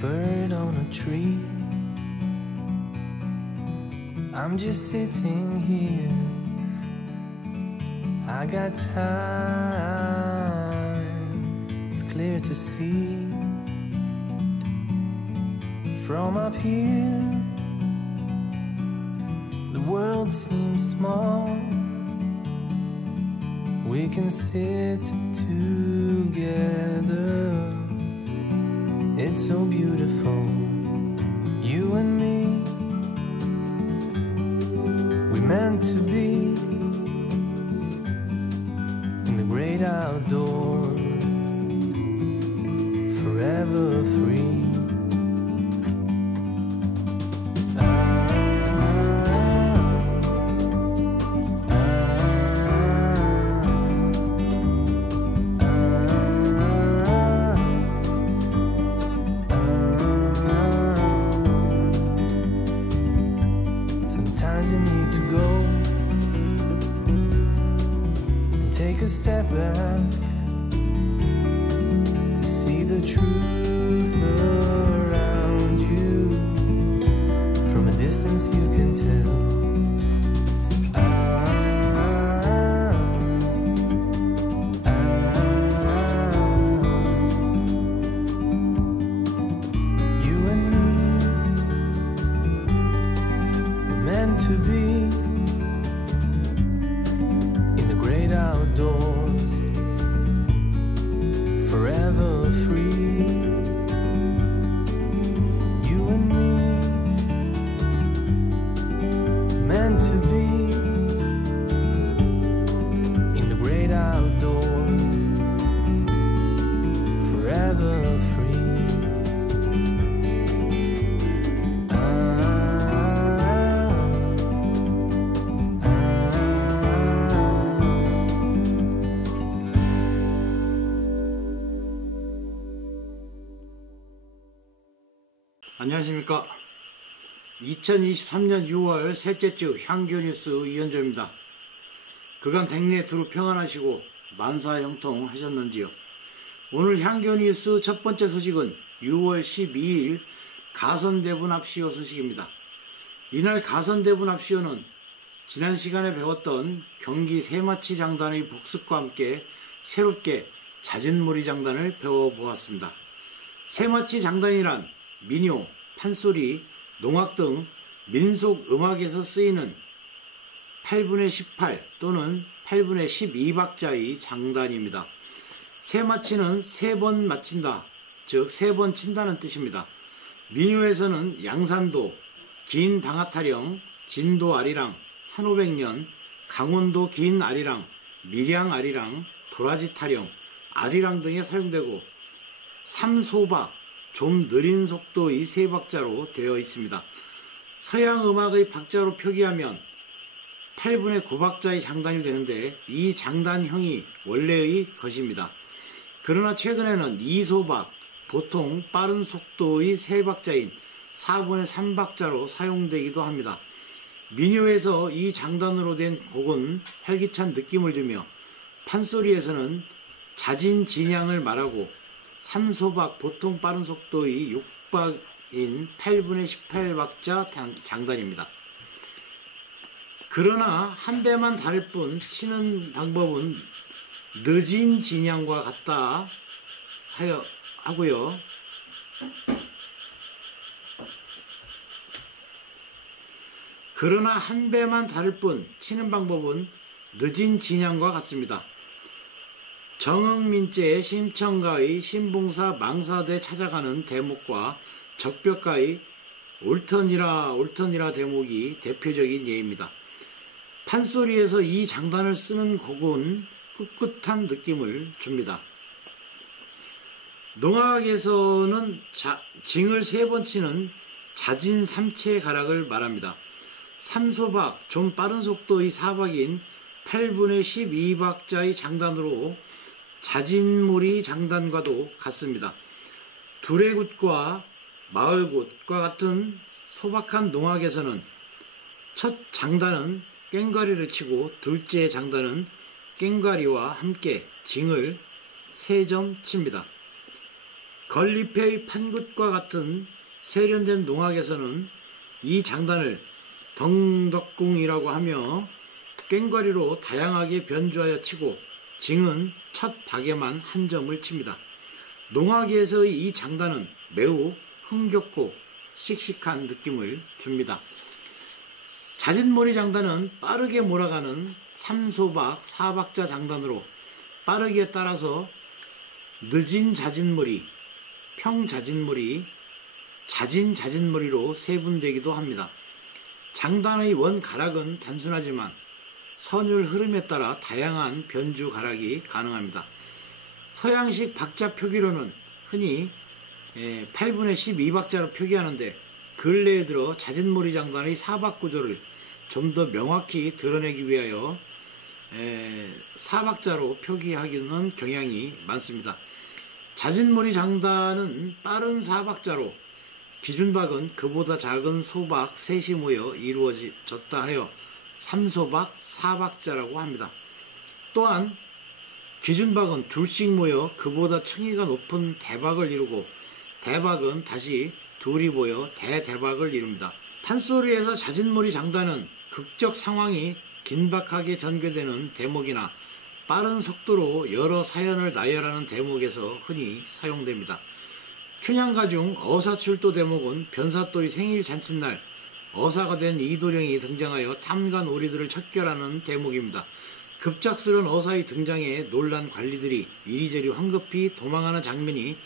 bird on a tree. I'm just sitting here. I got time. It's clear to see. From up here, the world seems small. We can sit together. It's so beautiful, you and me. We meant to be in the great outdoors, forever free. Take a step back to see the truth around you. From a distance you can tell. You and me were meant to be outdoors, forever free. You and me, meant to be in the great outdoors, forever free. 안녕하십니까. 2023년 6월 셋째 주 향교뉴스 이현조입니다. 그간 댁내 두루 평안하시고 만사형통 하셨는지요. 오늘 향교뉴스 첫 번째 소식은 6월 12일 가선대분 합시오 소식입니다. 이날 가선대분 합시오는 지난 시간에 배웠던 경기 새마치 장단의 복습과 함께 새롭게 잦은무리 장단을 배워보았습니다. 새마치 장단이란 민요, 판소리, 농악 등 민속 음악에서 쓰이는 8분의 18 또는 8분의 12박자의 장단입니다. 새마치는 3번 마친다, 즉 3번 친다는 뜻입니다. 민요에서는 양산도, 긴 방아타령, 진도 아리랑, 한오백년, 강원도 긴 아리랑, 밀양 아리랑, 도라지 타령, 아리랑 등에 사용되고 삼소박, 좀 느린 속도의 3박자로 되어 있습니다. 서양 음악의 박자로 표기하면 8분의 9박자의 장단이 되는데 이 장단형이 원래의 것입니다. 그러나 최근에는 2소박, 보통 빠른 속도의 3박자인 4분의 3박자로 사용되기도 합니다. 민요에서 이 장단으로 된 곡은 활기찬 느낌을 주며 판소리에서는 잦은 진양을 말하고 3소박 보통 빠른 속도의 6박인 8분의 18박자 장단입니다. 그러나 한 배만 다를 뿐 치는 방법은 늦은 진양과 같다 하고요. 그러나 한 배만 다를 뿐 치는 방법은 늦은 진양과 같습니다. 정흥민재의 심청가의 신봉사 망사대 찾아가는 대목과 적벽가의 옳더니라 옳더니라 대목이 대표적인 예입니다. 판소리에서 이 장단을 쓰는 곡은 꿋꿋한 느낌을 줍니다. 농악에서는 징을 3번 치는 잦은 삼체 가락을 말합니다. 삼소박, 좀 빠른 속도의 4박인 8분의 12박자의 장단으로 잦은무리 장단과도 같습니다. 두레굿과 마을굿과 같은 소박한 농악에서는 첫 장단은 꽹과리를 치고 둘째 장단은 꽹과리와 함께 징을 3점 칩니다. 건립회의 판굿과 같은 세련된 농악에서는 이 장단을 덩덕궁이라고 하며 꽹과리로 다양하게 변주하여 치고 징은 첫 박에만 한 점을 칩니다. 농악에서의 이 장단은 매우 흥겹고 씩씩한 느낌을 줍니다. 자진몰이 장단은 빠르게 몰아가는 3소박 4박자 장단으로 빠르기에 따라서 늦은 자진몰이, 평자진몰이, 자진자진몰이로 세분되기도 합니다. 장단의 원 가락은 단순하지만 선율 흐름에 따라 다양한 변주 가락이 가능합니다. 서양식 박자 표기로는 흔히 8분의 12박자로 표기하는데 근래에 들어 자진몰이 장단의 4박 구조를 좀 더 명확히 드러내기 위하여 4박자로 표기하기는 경향이 많습니다. 자진몰이 장단은 빠른 4박자로 기준박은 그보다 작은 소박 셋이 모여 이루어졌다 하여 3소박 4박자라고 합니다. 또한 기준박은 둘씩 모여 그보다 층위가 높은 대박을 이루고 대박은 다시 둘이 모여 대대박을 이룹니다. 판소리에서 자진몰이 장단은 극적 상황이 긴박하게 전개되는 대목이나 빠른 속도로 여러 사연을 나열하는 대목에서 흔히 사용됩니다. 춘향가 중 어사출도 대목은 변사또의 생일 잔칫날 어사가 된 이도령이 등장하여 탐관 오리들을 척결하는 대목입니다. 급작스런 어사의 등장에 놀란 관리들이 이리저리 황급히 도망하는 장면이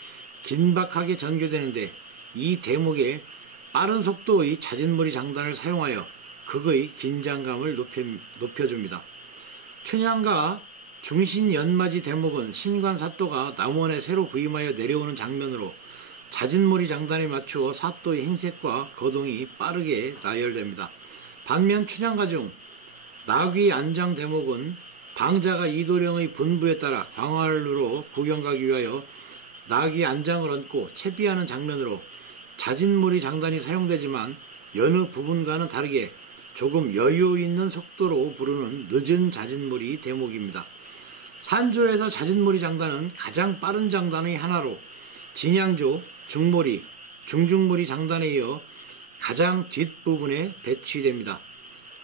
긴박하게 전개되는데 이 대목에 빠른 속도의 자진몰이 장단을 사용하여 극의 긴장감을 높여줍니다. 춘향가 중신연맞이 대목은 신관 사또가 남원에 새로 부임하여 내려오는 장면으로 자진몰이 장단에 맞추어 사또의 행색과 거동이 빠르게 나열됩니다. 반면 춘향가 중 나귀 안장 대목은 방자가 이도령의 분부에 따라 광활루로 구경 가기 위하여 나귀 안장을 얹고 채비하는 장면으로 자진몰이 장단이 사용되지만 여느 부분과는 다르게 조금 여유 있는 속도로 부르는 늦은 자진몰이 대목입니다. 산조에서 자진몰이 장단은 가장 빠른 장단의 하나로 진양조, 중몰이, 중중몰이 장단에 이어 가장 뒷부분에 배치됩니다.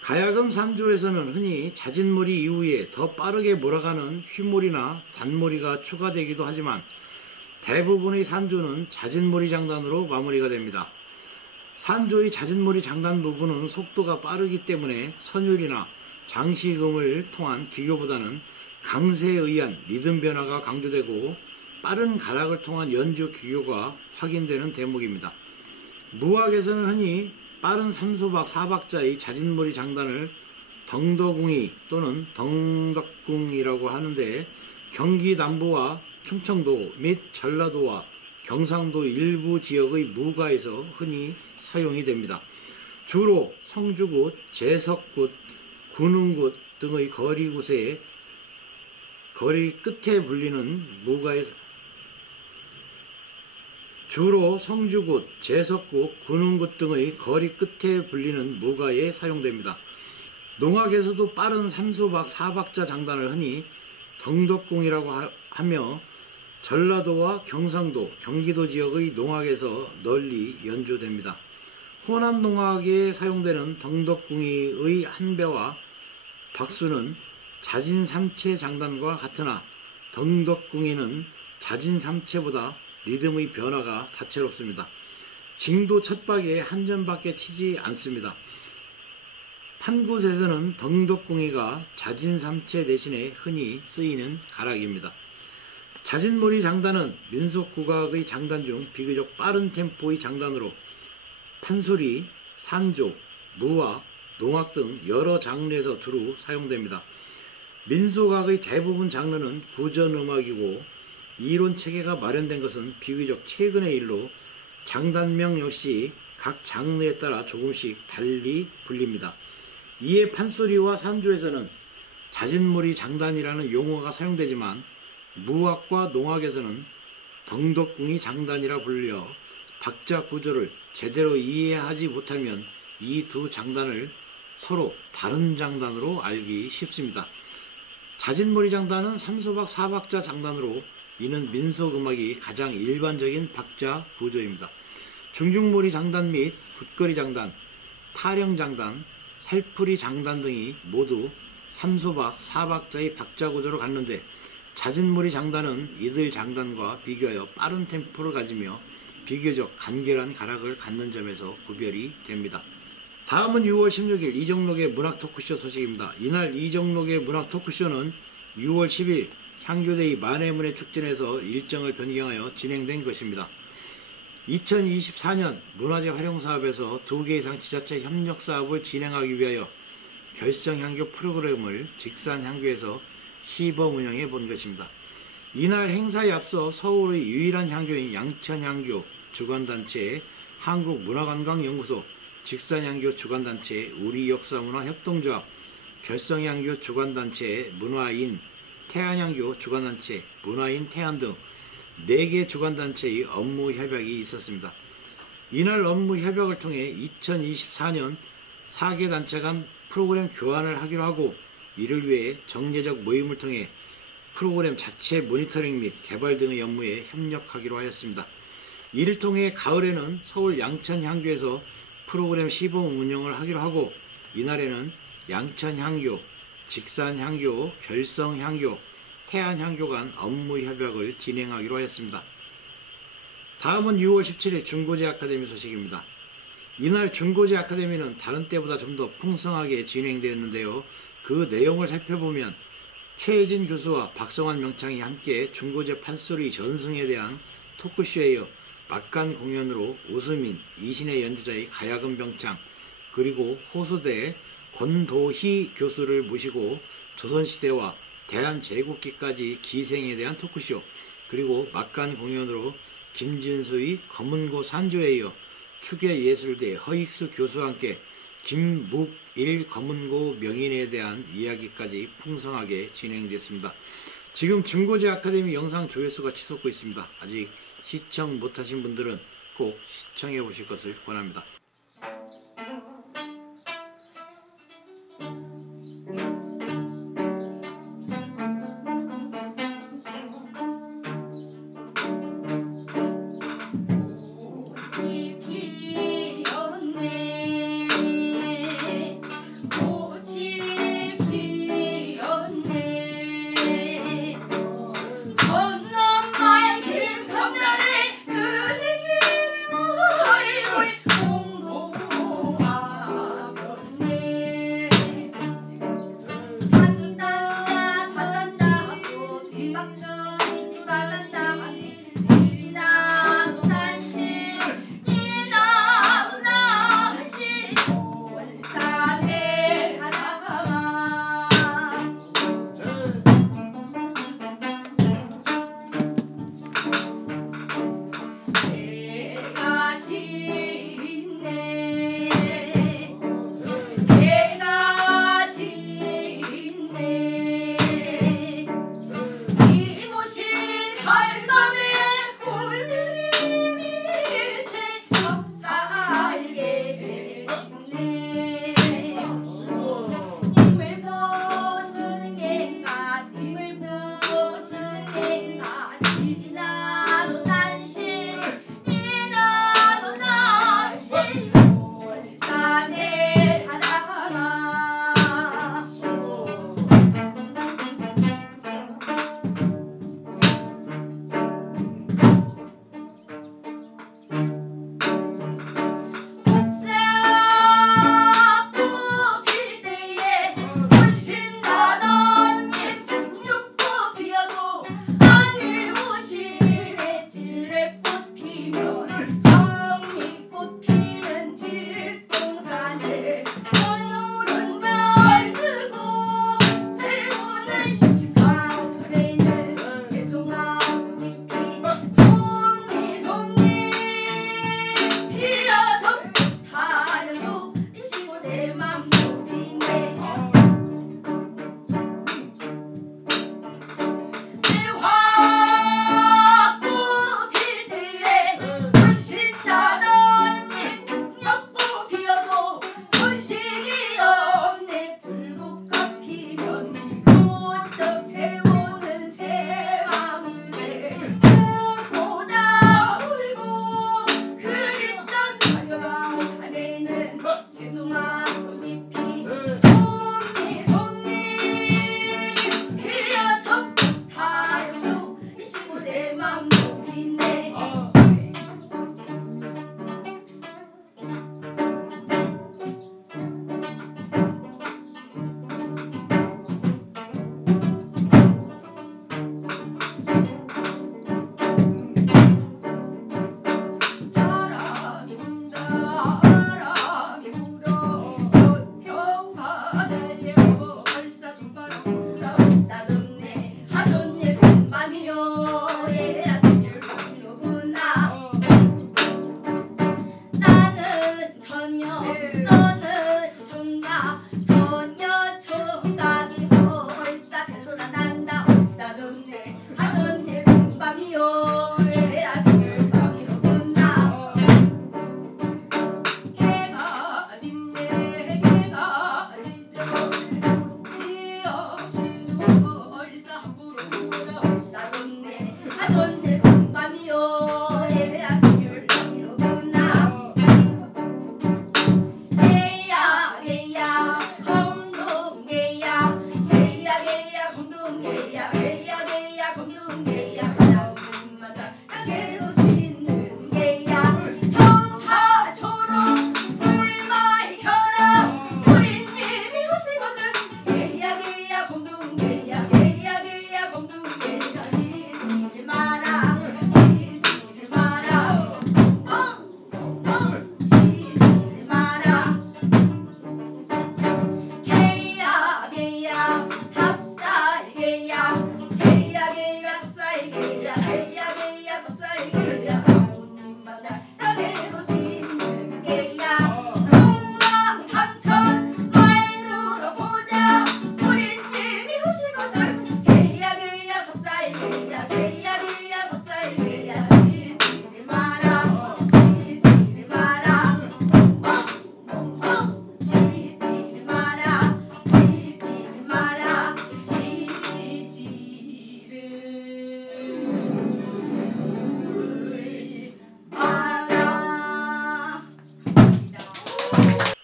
가야금 산조에서는 흔히 자진몰이 이후에 더 빠르게 몰아가는 휘몰이나 단몰이가 추가되기도 하지만 대부분의 산조는 자진몰이 장단으로 마무리가 됩니다. 산조의 자진몰이 장단 부분은 속도가 빠르기 때문에 선율이나 장식음을 통한 기교보다는 강세에 의한 리듬 변화가 강조되고 빠른 가락을 통한 연주 기교가 확인되는 대목입니다. 무악에서는 흔히 빠른 3소박 4박자의 자진몰이 장단을 덩덕궁이 또는 덩덕궁이라고 하는데 경기 남부와 충청도 및 전라도와 경상도 일부 지역의 무가에서 흔히 사용이 됩니다. 주로 성주굿, 제석굿, 군흥굿 등의 거리 끝에 불리는 무가에서 주로 성주굿, 제석굿, 군흥굿 등의 거리 끝에 불리는 무가에 사용됩니다. 농악에서도 빠른 3소박 4박자 장단을 흔히 덩덕궁이라고 하며 전라도와 경상도, 경기도 지역의 농악에서 널리 연주됩니다. 호남 농악에 사용되는 덩덕궁이의 한배와 박수는 자진삼체 장단과 같으나 덩덕궁이는 자진삼체보다 리듬의 변화가 다채롭습니다. 징도 첫박에 한 점밖에 치지 않습니다. 판굿에서는 덩덕궁이가 자진삼체 대신에 흔히 쓰이는 가락입니다. 자진몰이 장단은 민속국악의 장단 중 비교적 빠른 템포의 장단으로 판소리, 산조, 무악, 농악 등 여러 장르에서 두루 사용됩니다. 민속악의 대부분 장르는 구전음악이고 이론 체계가 마련된 것은 비교적 최근의 일로 장단명 역시 각 장르에 따라 조금씩 달리 불립니다. 이에 판소리와 산조에서는 자진몰이 장단이라는 용어가 사용되지만 무악과 농악에서는 덩덕궁이 장단이라 불려 박자 구조를 제대로 이해하지 못하면 이 두 장단을 서로 다른 장단으로 알기 쉽습니다. 자진몰이 장단은 3소박 4박자 장단으로 이는 민속음악이 가장 일반적인 박자 구조입니다. 중중몰이 장단 및 붓거리 장단, 타령 장단, 살풀이 장단 등이 모두 3소박, 4박자의 박자 구조로 갖는데 잦은몰이 장단은 이들 장단과 비교하여 빠른 템포를 가지며 비교적 간결한 가락을 갖는 점에서 구별이 됩니다. 다음은 6월 16일 이정록의 문학 토크쇼 소식입니다. 이날 이정록의 문학 토크쇼는 6월 10일 향교대의 만해문의 축전에서 일정을 변경하여 진행된 것입니다. 2024년 문화재 활용사업에서 2개 이상 지자체 협력사업을 진행하기 위하여 결성향교 프로그램을 직산향교에서 시범 운영해 본 것입니다. 이날 행사에 앞서 서울의 유일한 향교인 양천향교 주관단체, 한국문화관광연구소, 직산향교 주관단체, 우리역사문화협동조합, 결성향교 주관단체, 문화인, 태안향교 주관단체, 문화인 태안 등 4개 주관단체의 업무 협약이 있었습니다. 이날 업무 협약을 통해 2024년 4개 단체 간 프로그램 교환을 하기로 하고 이를 위해 정례적 모임을 통해 프로그램 자체 모니터링 및 개발 등의 업무에 협력하기로 하였습니다. 이를 통해 가을에는 서울 양천향교에서 프로그램 시범 운영을 하기로 하고 이날에는 양천향교, 직산향교, 결성향교, 태안향교 간 업무 협약을 진행하기로 하였습니다. 다음은 6월 17일 중고제 아카데미 소식입니다. 이날 중고제 아카데미는 다른 때보다 좀 더 풍성하게 진행되었는데요. 그 내용을 살펴보면 최혜진 교수와 박성환 명창이 함께 중고제 판소리 전승에 대한 토크쇼에 이어 막간 공연으로 오수민, 이신의 연주자의 가야금 병창, 그리고 호소대 권도희 교수를 모시고 조선시대와 대한제국기까지 기생에 대한 토크쇼, 그리고 막간 공연으로 김진수의 검은고 산조에 이어 추계예술대 허익수 교수와 함께 김묵일 검은고 명인에 대한 이야기까지 풍성하게 진행됐습니다. 지금 중고제 아카데미 영상 조회수가 치솟고 있습니다. 아직 시청 못하신 분들은 꼭 시청해 보실 것을 권합니다. 건넌 말 김성면에 그네 길을 몰고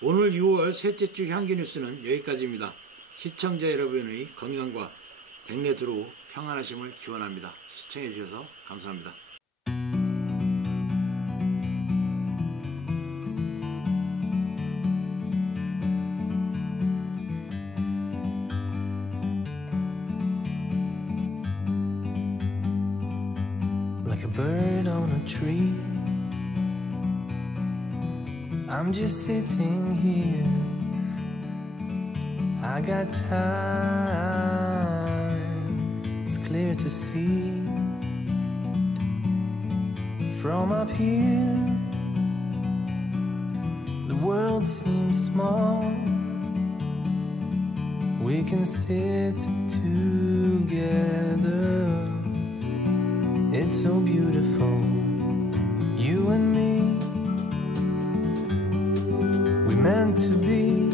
오늘 6월 셋째 주 향기 뉴스는 여기까지입니다. 시청자 여러분의 건강과 백내두루 평안하심을 기원합니다. 시청해 주셔서 감사합니다. Like a bird on a tree, I'm just sitting here. I got time, it's clear to see. From up here, the world seems small. We can sit together. It's so beautiful, you and me. We meant to be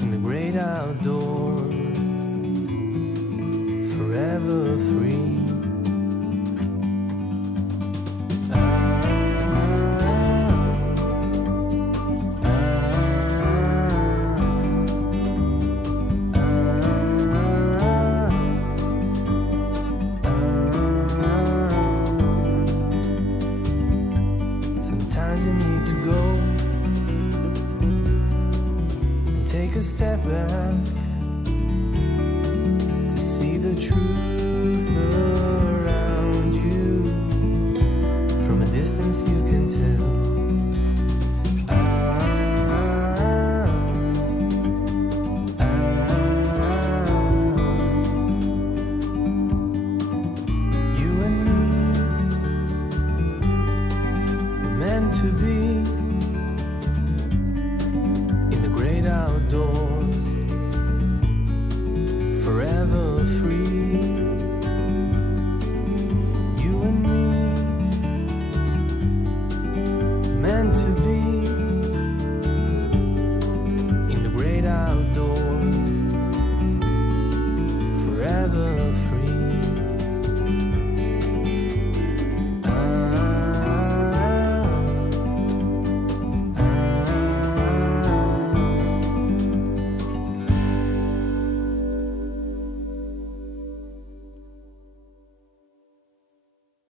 in the great outdoors, forever free. Sometimes you need to go and take a step back to see the truth around you. From a distance you can tell. You and me, meant to be in the great outdoors, forever free. You and me, meant to be